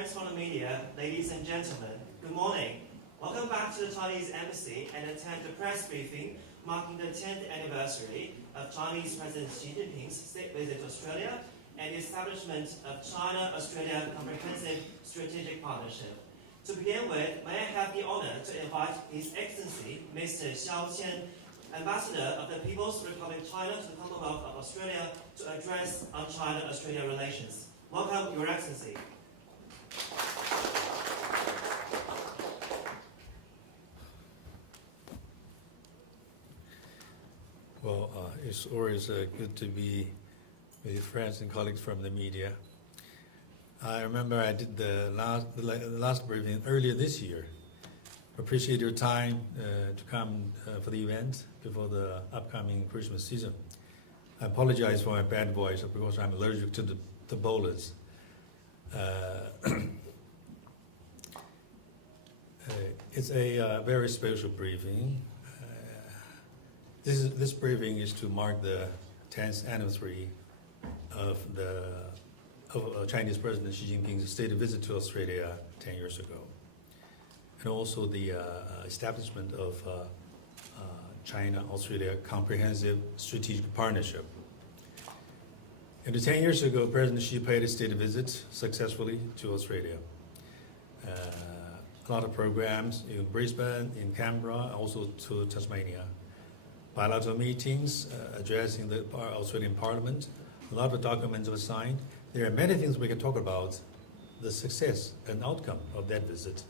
friends from the media, ladies and gentlemen, good morning. Welcome back to the Chinese Embassy and attend the press briefing marking the 10th anniversary of Chinese President Xi Jinping's state visit to Australia and the establishment of China-Australia Comprehensive Strategic Partnership. To begin with, may I have the honor to invite His Excellency Mr. Xiao Qian, Ambassador of the People's Republic of China to the Commonwealth of Australia, to address on China-Australia relations. Welcome, Your Excellency. Well, it's always good to be with friends and colleagues from the media. I remember I did the last briefing earlier this year. Appreciate your time to come for the event before the upcoming Christmas season. I apologize for my bad voice because I'm allergic to the bullets. It's a very special briefing. This briefing is to mark the 10th anniversary of Chinese President Xi Jinping's state visit to Australia 10 years ago, and also the establishment of China-Australia Comprehensive Strategic Partnership. And 10 years ago, President Xi paid a state visit successfully to Australia. A lot of programs in Brisbane, in Canberra, also to Tasmania. Bilateral meetings addressing the Australian Parliament. A lot of documents were signed. There are many things we can talk about, the success and outcome of that visit.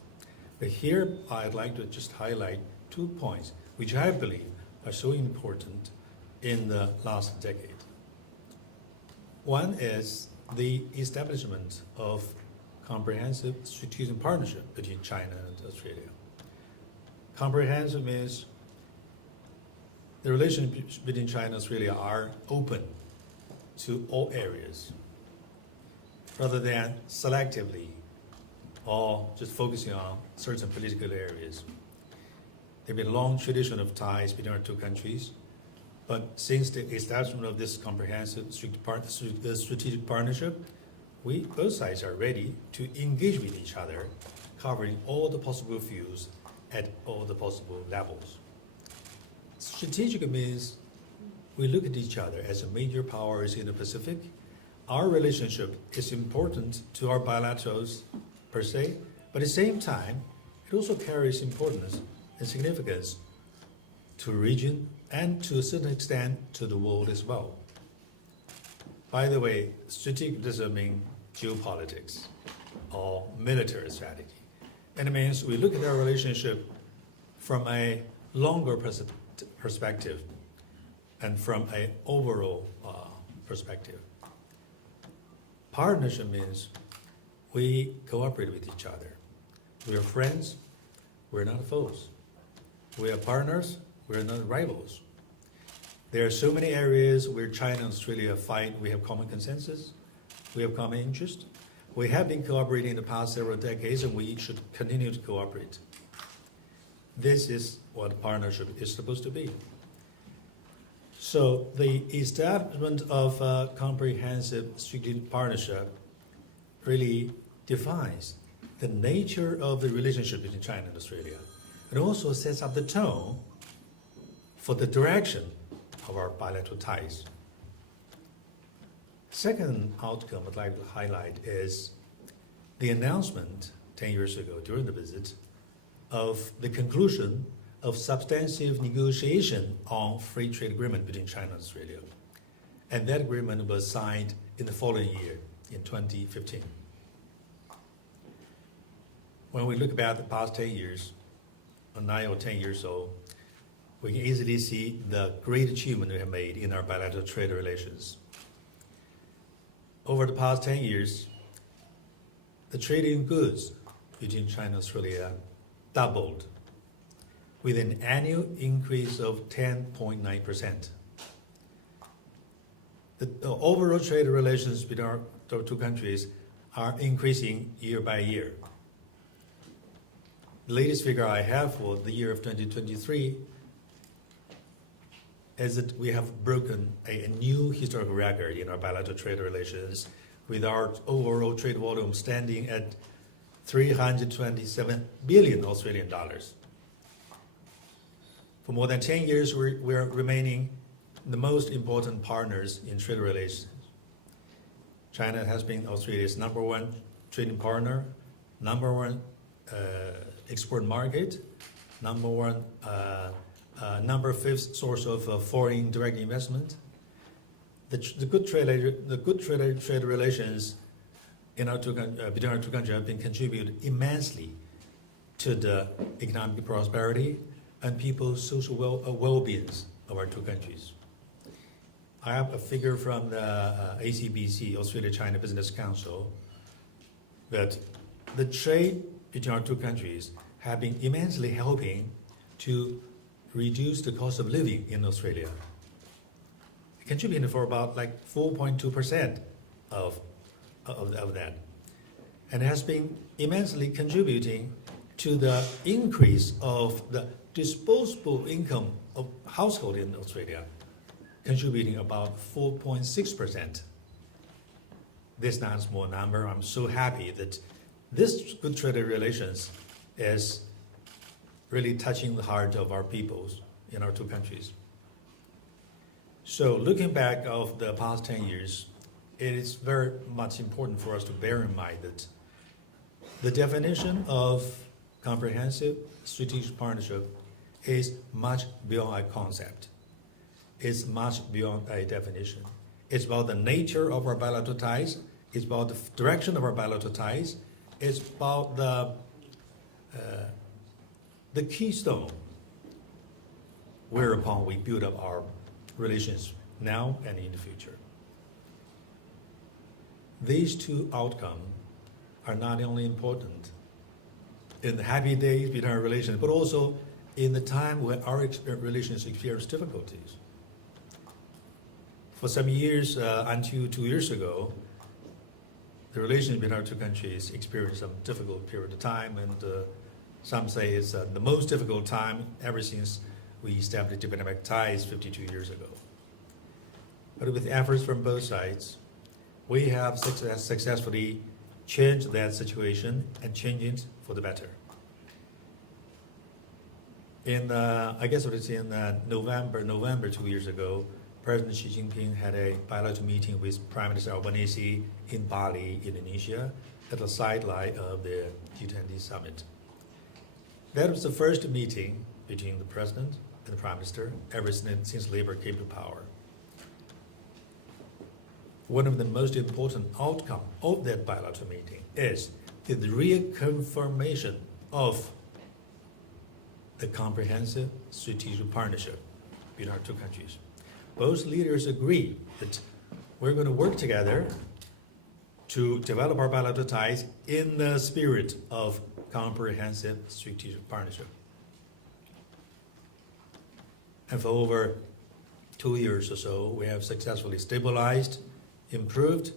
But here, I'd like to just highlight 2 points, which I believe are so important in the last decade. One is the establishment of comprehensive strategic partnership between China and Australia. Comprehensive means the relations between China and Australia are open to all areas, rather than selectively or just focusing on certain political areas. There's been a long tradition of ties between our two countries, but since the establishment of this comprehensive strategic partnership, both sides are ready to engage with each other, covering all the possible fields at all the possible levels. Strategic means we look at each other as major powers in the Pacific. Our relationship is important to our bilaterals per se, but at the same time, it also carries importance and significance to the region and to a certain extent to the world as well. By the way, strategic doesn't mean geopolitics or military strategy. And it means we look at our relationship from a longer perspective and from an overall perspective. Partnership means we cooperate with each other. We are friends, we're not foes. We are partners, we're not rivals. There are so many areas where China and Australia fight. We have common consensus, we have common interest. We have been cooperating in the past several decades, and we should continue to cooperate. This is what partnership is supposed to be. So the establishment of a comprehensive strategic partnership really defines the nature of the relationship between China and Australia. It also sets up the tone for the direction of our bilateral ties. Second outcome I'd like to highlight is the announcement 10 years ago during the visit of the conclusion of substantive negotiation on free trade agreement between China and Australia. And that agreement was signed in the following year, in 2015. When we look back at the past 10 years, or 9 or 10 years old, we can easily see the great achievement we have made in our bilateral trade relations. Over the past 10 years, the trade in goods between China and Australia doubled, with an annual increase of 10.9%. The overall trade relations between our two countries are increasing year by year. The latest figure I have for the year of 2023 is that we have broken a new historical record in our bilateral trade relations, with our overall trade volume standing at 327 billion Australian dollars. For more than 10 years, we're remaining the most important partners in trade relations. China has been Australia's number one trading partner, number one export market, number fifth source of foreign direct investment. The good trade relations in between our two countries have been contributed immensely to the economic prosperity and people's social well-being of our two countries. I have a figure from the ACBC, Australia-China Business Council, that the trade between our two countries have been immensely helping to reduce the cost of living in Australia. It contributed for about like 4.2% of that. And it has been immensely contributing to the increase of the disposable income of household in Australia, contributing about 4.6%. This is not a small number. I'm so happy that this good trade relations is really touching the heart of our peoples in our two countries. So looking back of the past 10 years, it is very much important for us to bear in mind that the definition of comprehensive strategic partnership is much beyond a concept. It's much beyond a definition. It's about the nature of our bilateral ties. It's about the direction of our bilateral ties. It's about the keystone whereupon we build up our relations now and in the future. These two outcomes are not only important in the happy days between our relations, but also in the time when our relations experience difficulties. For some years, until 2 years ago, the relations between our two countries experienced some difficult period of time, and some say it's the most difficult time ever since we established diplomatic ties 52 years ago. But with efforts from both sides, we have successfully changed that situation and changed it for the better. I guess it was in November 2 years ago, President Xi Jinping had a bilateral meeting with Prime Minister Albanese in Bali, Indonesia, at the sideline of the G20 summit. That was the first meeting between the President and the Prime Minister ever since Labour came to power. One of the most important outcomes of that bilateral meeting is the reconfirmation of the comprehensive strategic partnership between our two countries. Both leaders agree that we're going to work together to develop our bilateral ties in the spirit of comprehensive strategic partnership. And for over 2 years or so, we have successfully stabilized, improved,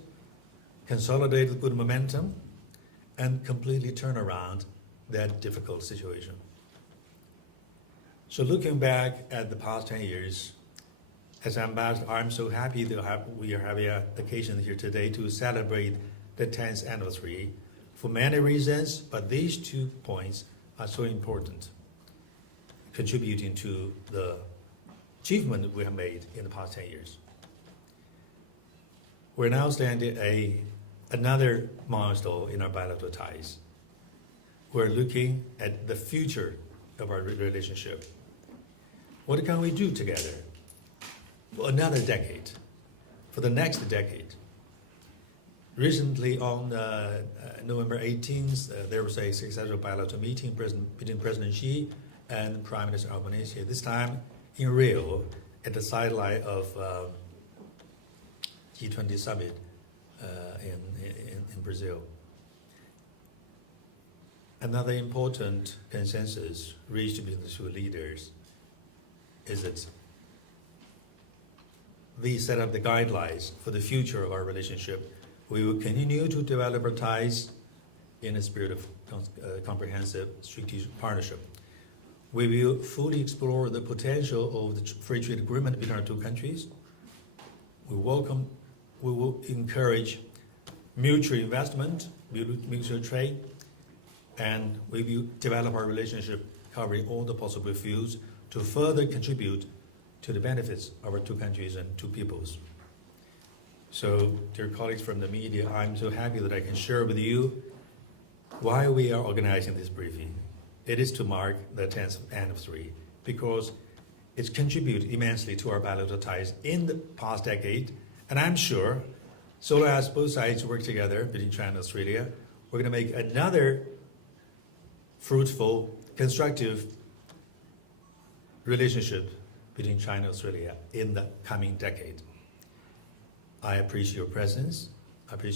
consolidated good momentum, and completely turned around that difficult situation. So looking back at the past 10 years, as Ambassador, I'm so happy that we are having an occasion here today to celebrate the 10th anniversary for many reasons, but these 2 points are so important, contributing to the achievement we have made in the past 10 years. We're now standing another milestone in our bilateral ties. We're looking at the future of our relationship. What can we do together for another decade, for the next decade? Recently, on November 18th, there was a successful bilateral meeting between President Xi and Prime Minister Albanese, this time in Rio, at the sideline of G20 summit in Brazil. Another important consensus reached between the two leaders is that we set up the guidelines for the future of our relationship. We will continue to develop our ties in a spirit of comprehensive strategic partnership. We will fully explore the potential of the free trade agreement between our two countries. We will encourage mutual investment, mutual trade, and we will develop our relationship covering all the possible fields to further contribute to the benefits of our two countries and two peoples. So, dear colleagues from the media, I'm so happy that I can share with you why we are organizing this briefing. It is to mark the 10th anniversary because it's contributed immensely to our bilateral ties in the past decade, and I'm sure, so as both sides work together between China and Australia, we're going to make another fruitful, constructive relationship between China and Australia in the coming decade. I appreciate your presence. I appreciate